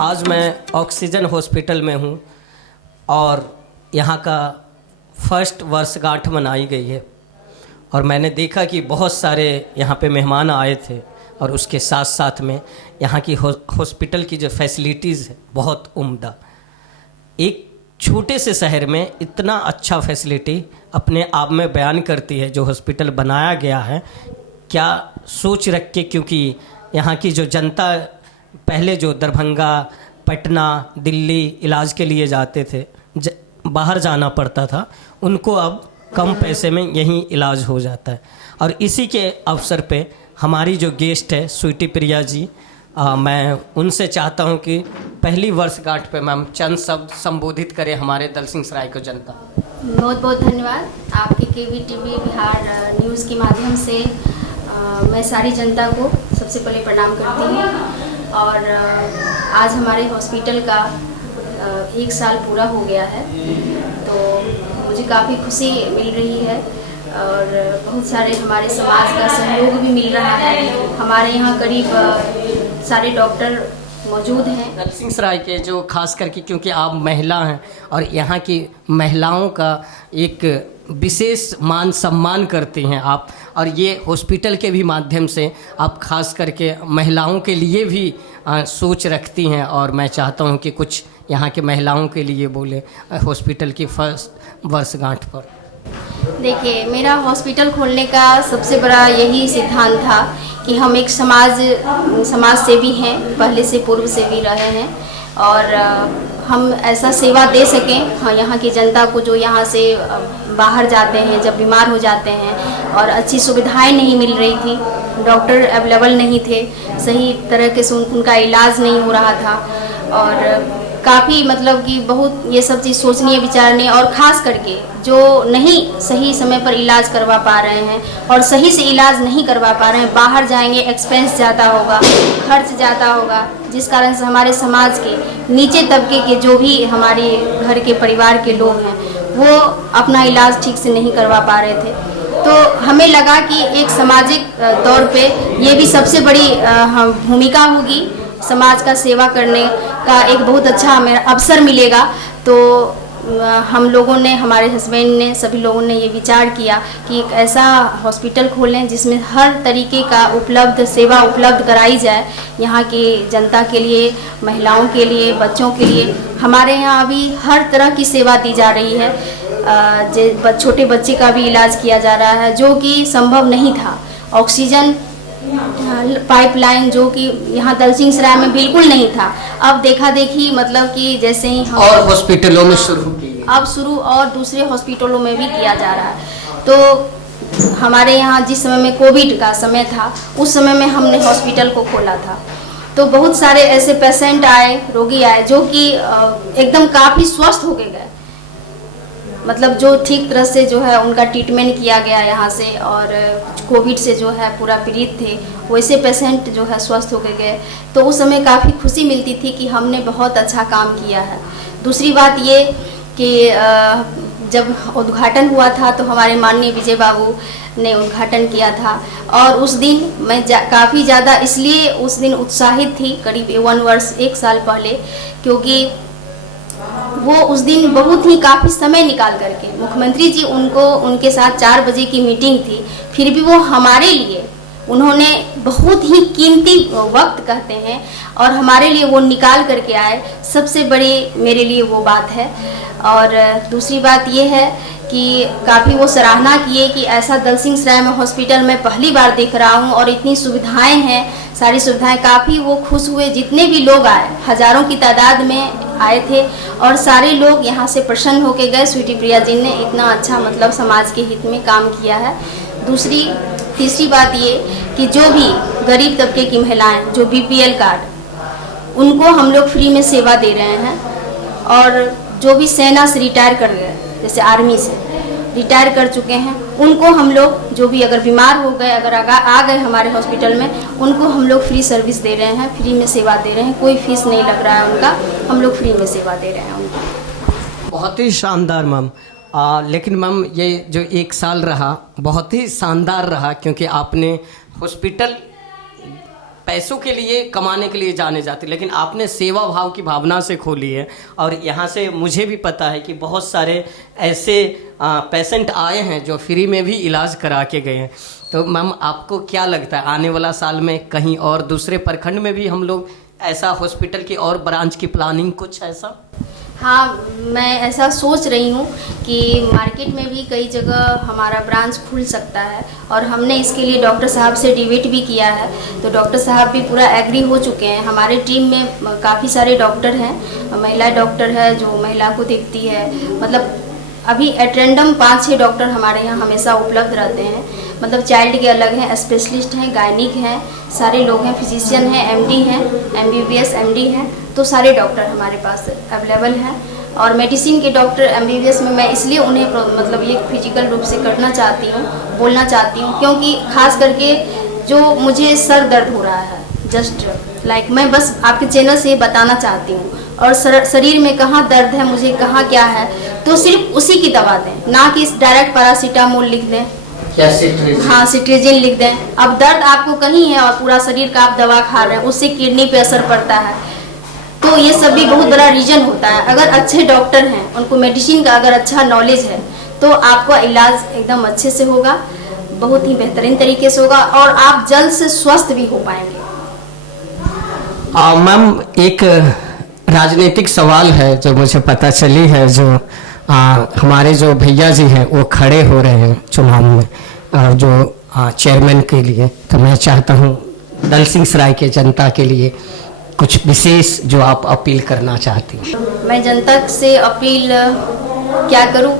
आज मैं oxygen hospital में हूँ और यहाँ का फर्स्ट वर्षगांठ मनाई गई है और मैंने देखा कि बहुत सारे यहाँ पे मेहमान आए थे और उसके साथ साथ में यहाँ की हॉस्पिटल की जो फैसिलिटीज़ है बहुत उम्दा। एक छोटे से शहर में इतना अच्छा फैसिलिटी अपने आप में बयान करती है जो हॉस्पिटल बनाया गया है। क्या सोच रख के, क्योंकि यहाँ की जो जनता पहले जो दरभंगा, पटना, दिल्ली इलाज के लिए जाते थे, बाहर जाना पड़ता था, उनको अब कम पैसे में यहीं इलाज हो जाता है। और इसी के अवसर पे हमारी जो गेस्ट है स्वीटी प्रिया जी, मैं उनसे चाहता हूं कि पहली वर्षगांठ पे मैम चंद शब्द संबोधित करें हमारे दलसिंह सराय को जनता। बहुत बहुत धन्यवाद। आपके केवी टीवी बिहार न्यूज़ के माध्यम से मैं सारी जनता को सबसे पहले प्रणाम करती हूँ। और आज हमारे हॉस्पिटल का 1 साल पूरा हो गया है, तो मुझे काफ़ी खुशी मिल रही है और बहुत सारे हमारे समाज का सहयोग भी मिल रहा है। हमारे यहाँ करीब सारे डॉक्टर मौजूद हैं दलसिंह सराय के, जो खास करके क्योंकि आप महिला हैं और यहाँ की महिलाओं का एक विशेष मान सम्मान करती हैं आप, और ये हॉस्पिटल के भी माध्यम से आप खास करके महिलाओं के लिए भी सोच रखती हैं। और मैं चाहता हूँ कि कुछ यहाँ के महिलाओं के लिए बोले हॉस्पिटल की फर्स्ट वर्षगांठ पर। देखिए, मेरा हॉस्पिटल खोलने का सबसे बड़ा यही सिद्धांत था कि हम एक समाज सेवी हैं, पहले से पूर्व से भी रहे हैं और हम ऐसा सेवा दे सकें। हाँ, यहाँ की जनता को जो यहाँ से बाहर जाते हैं, जब बीमार हो जाते हैं और अच्छी सुविधाएं नहीं मिल रही थी, डॉक्टर अवेलेबल नहीं थे, सही तरह के उनका इलाज नहीं हो रहा था और काफ़ी मतलब कि बहुत ये सब चीज़ सोचनी विचारनी, और ख़ास करके जो नहीं सही समय पर इलाज करवा पा रहे हैं और सही से इलाज नहीं करवा पा रहे हैं, बाहर जाएंगे एक्सपेंस ज़्यादा होगा, खर्च ज़्यादा होगा, जिस कारण से हमारे समाज के नीचे तबके के जो भी हमारे घर के परिवार के लोग हैं वो अपना इलाज ठीक से नहीं करवा पा रहे थे। तो हमें लगा कि एक सामाजिक तौर पे ये भी सबसे बड़ी भूमिका होगी, समाज का सेवा करने का एक बहुत अच्छा हमें अवसर मिलेगा। तो हम लोगों ने, हमारे हस्बैंड ने, सभी लोगों ने ये विचार किया कि एक ऐसा हॉस्पिटल खोलें जिसमें हर तरीके का सेवा उपलब्ध कराई जाए यहाँ की जनता के लिए, महिलाओं के लिए, बच्चों के लिए। हमारे यहाँ अभी हर तरह की सेवा दी जा रही है। छोटे बच्चे का भी इलाज किया जा रहा है जो कि संभव नहीं था। ऑक्सीजन पाइपलाइन जो कि यहाँ दलसिंह सराय में बिल्कुल नहीं था, अब देखा देखी मतलब कि जैसे ही और हॉस्पिटलों में शुरू की, अब शुरू और दूसरे हॉस्पिटलों में भी किया जा रहा है। तो हमारे यहाँ जिस समय में कोविड का समय था, उस समय में हमने हॉस्पिटल को खोला था, तो बहुत सारे ऐसे पेशेंट आए, रोगी आए जो कि एकदम काफ़ी स्वस्थ हो गए, मतलब जो ठीक तरह से जो है उनका ट्रीटमेंट किया गया यहाँ से, और कोविड से जो है पूरा पीड़ित थे वैसे पेशेंट जो है स्वस्थ हो गए। तो उस समय काफ़ी खुशी मिलती थी कि हमने बहुत अच्छा काम किया है। दूसरी बात ये कि जब उद्घाटन हुआ था तो हमारे माननीय विजय बाबू ने उद्घाटन किया था और उस दिन मैं काफ़ी ज़्यादा इसलिए उस दिन उत्साहित थी, करीब 1 साल पहले, क्योंकि वो उस दिन बहुत ही काफ़ी समय निकाल करके मुख्यमंत्री जी उनके साथ 4 बजे की मीटिंग थी, फिर भी वो हमारे लिए उन्होंने बहुत ही कीमती वक्त कहते हैं और हमारे लिए वो निकाल करके आए। सबसे बड़ी मेरे लिए वो बात है। और दूसरी बात ये है कि काफ़ी वो सराहना किए कि ऐसा दलसिंह सराय में हॉस्पिटल में पहली बार देख रहा हूँ और इतनी सुविधाएं हैं, सारी सुविधाएं। काफ़ी वो खुश हुए, जितने भी लोग आए, हज़ारों की तादाद में आए थे और सारे लोग यहाँ से प्रसन्न होके गए। स्वीटी प्रिया जी ने इतना अच्छा मतलब समाज के हित में काम किया है। तीसरी बात ये कि जो भी गरीब तबके की महिलाएं जो BPL कार्ड, उनको हम लोग फ्री में सेवा दे रहे हैं। और जो भी सेना से रिटायर कर गए, जैसे आर्मी से रिटायर कर चुके हैं, उनको हम लोग जो भी अगर बीमार हो गए, अगर आ गए हमारे हॉस्पिटल में, उनको हम लोग फ्री सर्विस दे रहे हैं, फ्री में सेवा दे रहे हैं, कोई फीस नहीं लग रहा है उनका, हम लोग फ्री में सेवा दे रहे हैं उनको। बहुत ही शानदार मैम। लेकिन मैम ये जो 1 साल रहा बहुत ही शानदार रहा, क्योंकि आपने हॉस्पिटल पैसों के लिए कमाने के लिए जाने जाते, लेकिन आपने सेवा भाव की भावना से खोली है। और यहाँ से मुझे भी पता है कि बहुत सारे ऐसे पेशेंट आए हैं जो फ्री में भी इलाज करा के गए हैं। तो मैम आपको क्या लगता है आने वाला साल में कहीं और दूसरे प्रखंड में भी हम लोग ऐसा हॉस्पिटल की और ब्रांच की प्लानिंग कुछ ऐसा? हाँ, मैं ऐसा सोच रही हूँ कि मार्केट में भी कई जगह हमारा ब्रांच खुल सकता है, और हमने इसके लिए डॉक्टर साहब से डिबेट भी किया है। तो डॉक्टर साहब भी पूरा एग्री हो चुके हैं। हमारे टीम में काफ़ी सारे डॉक्टर हैं, महिला डॉक्टर है जो महिला को देखती है। मतलब अभी एट रैंडम 5-6 डॉक्टर हमारे यहाँ हमेशा उपलब्ध रहते हैं। मतलब चाइल्ड के अलग हैं, स्पेशलिस्ट हैं, गायनिक हैं, सारे लोग हैं, फिजिशियन हैं, एमडी हैं, एमबीबीएस एमडी हैं। तो सारे डॉक्टर हमारे पास अवेलेबल हैं। और मेडिसिन के डॉक्टर एमबीबीएस में मैं इसलिए उन्हें मतलब ये फिजिकल रूप से करना चाहती हूँ, बोलना चाहती हूँ, क्योंकि खास करके जो मुझे सर दर्द हो रहा है, जस्ट लाइक मैं बस आपके चैनल से बताना चाहती हूँ, और शरीर में कहाँ दर्द है, मुझे कहाँ क्या है, तो सिर्फ उसी की दवा दें, ना कि डायरेक्ट पैरासीटामोल लिख दें। हाँ, सिट्रेजिन लिख दें। अब दर्द आपको कहीं है और पूरा शरीर का आप दवा खा रहे हैं, उससे किडनी पे असर पड़ता है। तो ये सब भी बहुत बड़ा रीजन होता है। अगर अच्छे डॉक्टर हैं, उनको मेडिसिन का अगर अच्छा नॉलेज है, तो आपका इलाज एकदम अच्छे से होगा, बहुत ही बेहतरीन तरीके से होगा, और आप जल्द से स्वस्थ भी हो पाएंगे। मैम, एक राजनीतिक सवाल है जो मुझे पता चली है, जो हमारे जो भैया जी हैं वो खड़े हो रहे हैं चुनाव में, जो चेयरमैन के लिए। तो मैं चाहता हूँ दलसिंहसराय के जनता के लिए कुछ विशेष जो आप अपील करना चाहती हैं। मैं जनता से अपील क्या करूं,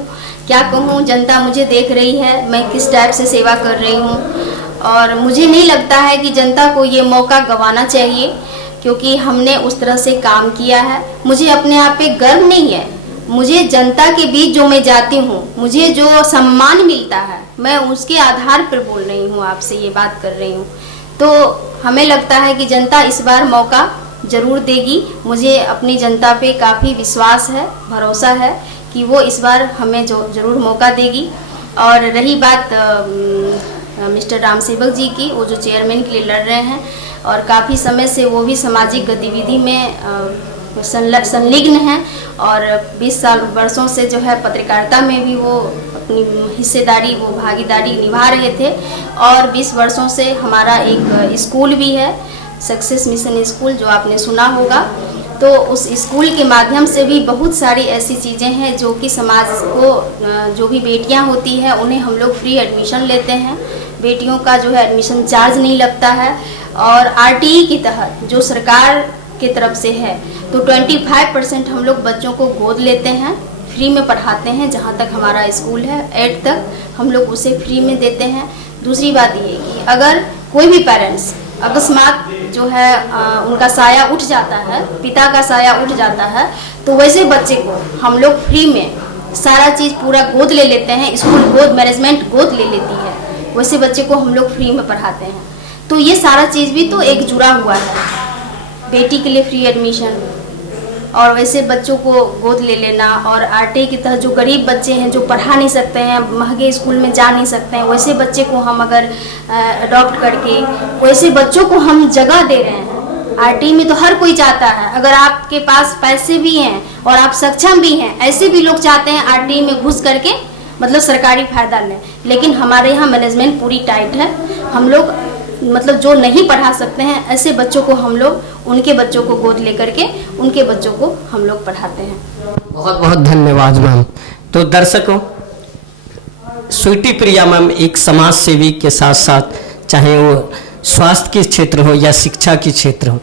क्या कहूं, जनता मुझे देख रही है, मैं किस टाइप से सेवा कर रही हूं, और मुझे नहीं लगता है कि जनता को ये मौका गंवाना चाहिए, क्योंकि हमने उस तरह से काम किया है। मुझे अपने आप पे गर्व नहीं है, मुझे जनता के बीच जो मैं जाती हूँ, मुझे जो सम्मान मिलता है, मैं उसके आधार पर बोल रही हूँ, आपसे ये बात कर रही हूँ। तो हमें लगता है कि जनता इस बार मौका ज़रूर देगी। मुझे अपनी जनता पे काफ़ी विश्वास है, भरोसा है कि वो इस बार हमें जो ज़रूर मौका देगी। और रही बात मिस्टर राम सेवक जी की, वो जो चेयरमैन के लिए लड़ रहे हैं, और काफ़ी समय से वो भी सामाजिक गतिविधि में संलग्न हैं, और 20 वर्षों से जो है पत्रकारिता में भी वो अपनी हिस्सेदारी, वो भागीदारी निभा रहे थे। और 20 वर्षों से हमारा एक स्कूल भी है, सक्सेस मिशन स्कूल, जो आपने सुना होगा। तो उस स्कूल के माध्यम से भी बहुत सारी ऐसी चीज़ें हैं जो कि समाज को, जो भी बेटियां होती हैं उन्हें हम लोग फ्री एडमिशन लेते हैं। बेटियों का जो है एडमिशन चार्ज नहीं लगता है, और आरटीई के तहत जो सरकार की तरफ से है, तो 25% हम लोग बच्चों को गोद लेते हैं, फ्री में पढ़ाते हैं। जहाँ तक हमारा स्कूल है 8 तक हम लोग उसे फ्री में देते हैं। दूसरी बात ये कि अगर कोई भी पेरेंट्स अकस्मात जो है उनका साया उठ जाता है, पिता का साया उठ जाता है, तो वैसे बच्चे को हम लोग फ्री में सारा चीज़ पूरा गोद ले लेते हैं, स्कूल गोद, मैनेजमेंट गोद ले लेती है, वैसे बच्चे को हम लोग फ्री में पढ़ाते हैं। तो ये सारा चीज़ भी तो एक जुड़ा हुआ है, बेटी के लिए फ्री एडमिशन, और वैसे बच्चों को गोद ले लेना, और आरटीई के तहत जो गरीब बच्चे हैं, जो पढ़ा नहीं सकते हैं, महंगे स्कूल में जा नहीं सकते हैं, वैसे बच्चे को हम अगर अडॉप्ट करके वैसे बच्चों को हम जगह दे रहे हैं। आरटीई में तो हर कोई चाहता है, अगर आपके पास पैसे भी हैं और आप सक्षम भी हैं, ऐसे भी लोग चाहते हैं आरटीई में घुस करके मतलब सरकारी फ़ायदा लें। लेकिन हमारे यहाँ मैनेजमेंट पूरी टाइट है, हम लोग मतलब जो नहीं पढ़ा सकते हैं ऐसे बच्चों को हम लोग उनके बच्चों को गोद लेकर के उनके बच्चों को हम लोग पढ़ाते हैं। बहुत बहुत धन्यवाद मैम। तो दर्शकों, स्वीटी प्रिया मैम एक समाज सेवी के साथ साथ, चाहे वो स्वास्थ्य के क्षेत्र हो या शिक्षा के क्षेत्र हो,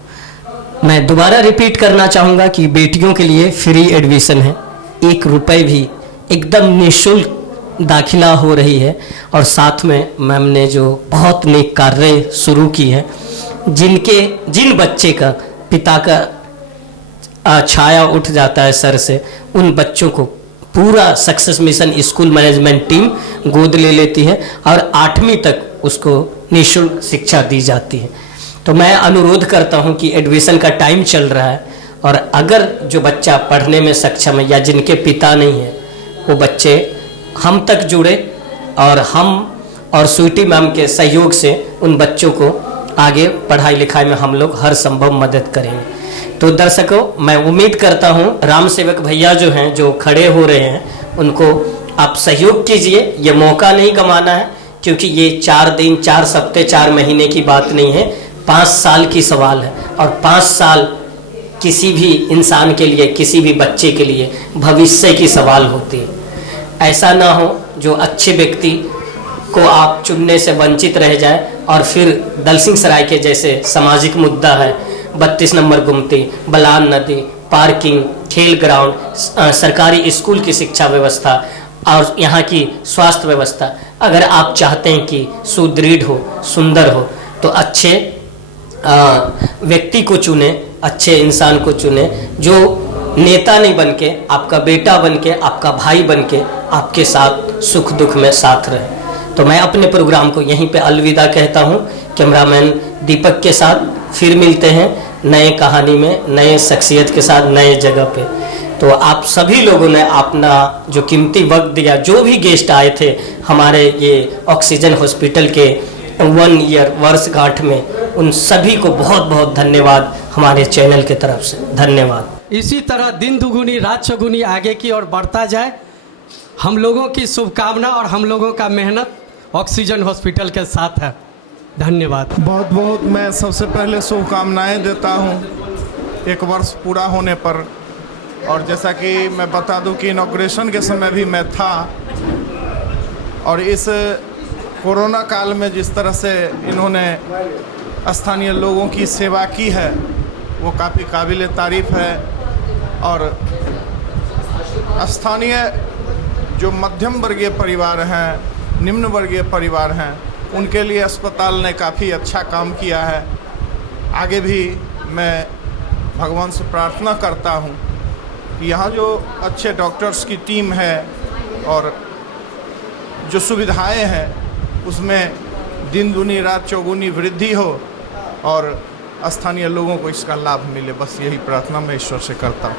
मैं दोबारा रिपीट करना चाहूँगा कि बेटियों के लिए फ्री एडमिशन है, 1 रुपये भी एकदम निःशुल्क दाखिला हो रही है। और साथ में मैम ने जो बहुत नेक कार्य शुरू की है, जिन बच्चे का पिता का छाया उठ जाता है सर से, उन बच्चों को पूरा success mission school management team गोद ले लेती है, और 8वीं तक उसको निःशुल्क शिक्षा दी जाती है। तो मैं अनुरोध करता हूं कि एडमिशन का टाइम चल रहा है, और अगर जो बच्चा पढ़ने में सक्षम है या जिनके पिता नहीं है, वो बच्चे हम तक जुड़े, और हम और स्वीटी मैम के सहयोग से उन बच्चों को आगे पढ़ाई लिखाई में हम लोग हर संभव मदद करेंगे। तो दर्शकों, मैं उम्मीद करता हूँ राम सेवक भैया जो हैं, जो खड़े हो रहे हैं, उनको आप सहयोग कीजिए। ये मौका नहीं गंवाना है, क्योंकि ये 4 दिन 4 हफ्ते 4 महीने की बात नहीं है, 5 साल की सवाल है। और 5 साल किसी भी इंसान के लिए, किसी भी बच्चे के लिए भविष्य की सवाल होती है। ऐसा ना हो जो अच्छे व्यक्ति को आप चुनने से वंचित रह जाए और फिर दलसिंह सराय के जैसे सामाजिक मुद्दा है, 32 नंबर गुमती, बलान नदी, पार्किंग, खेल ग्राउंड, सरकारी स्कूल की शिक्षा व्यवस्था और यहाँ की स्वास्थ्य व्यवस्था, अगर आप चाहते हैं कि सुदृढ़ हो, सुंदर हो, तो अच्छे व्यक्ति को चुने, अच्छे इंसान को चुने, जो नेता नहीं बनके, आपका बेटा बनके, आपका भाई बनके आपके साथ सुख दुख में साथ रहे। तो मैं अपने प्रोग्राम को यहीं पे अलविदा कहता हूँ। कैमरामैन दीपक के साथ फिर मिलते हैं नए कहानी में, नए शख्सियत के साथ, नए जगह पे। तो आप सभी लोगों ने अपना जो कीमती वक्त दिया, जो भी गेस्ट आए थे हमारे ये ऑक्सीजन हॉस्पिटल के 1 ईयर वर्षगांठ में, उन सभी को बहुत बहुत धन्यवाद हमारे चैनल की तरफ से। धन्यवाद। इसी तरह दिन दुगुनी रात चौगुनी आगे की ओर बढ़ता जाए, हम लोगों की शुभकामना और हम लोगों का मेहनत ऑक्सीजन हॉस्पिटल के साथ है। धन्यवाद। बहुत बहुत मैं सबसे पहले शुभकामनाएं देता हूं 1 वर्ष पूरा होने पर। और जैसा कि मैं बता दूं कि इनॉग्रेशन के समय भी मैं था, और इस कोरोना काल में जिस तरह से इन्होंने स्थानीय लोगों की सेवा की है वो काफ़ी काबिल तारीफ़ है। और स्थानीय जो मध्यम वर्गीय परिवार हैं, निम्न वर्गीय परिवार हैं, उनके लिए अस्पताल ने काफ़ी अच्छा काम किया है। आगे भी मैं भगवान से प्रार्थना करता हूँ कि यहाँ जो अच्छे डॉक्टर्स की टीम है और जो सुविधाएं हैं उसमें दिन दूनी रात चौगुनी वृद्धि हो और स्थानीय लोगों को इसका लाभ मिले। बस यही प्रार्थना मैं ईश्वर से करता हूँ।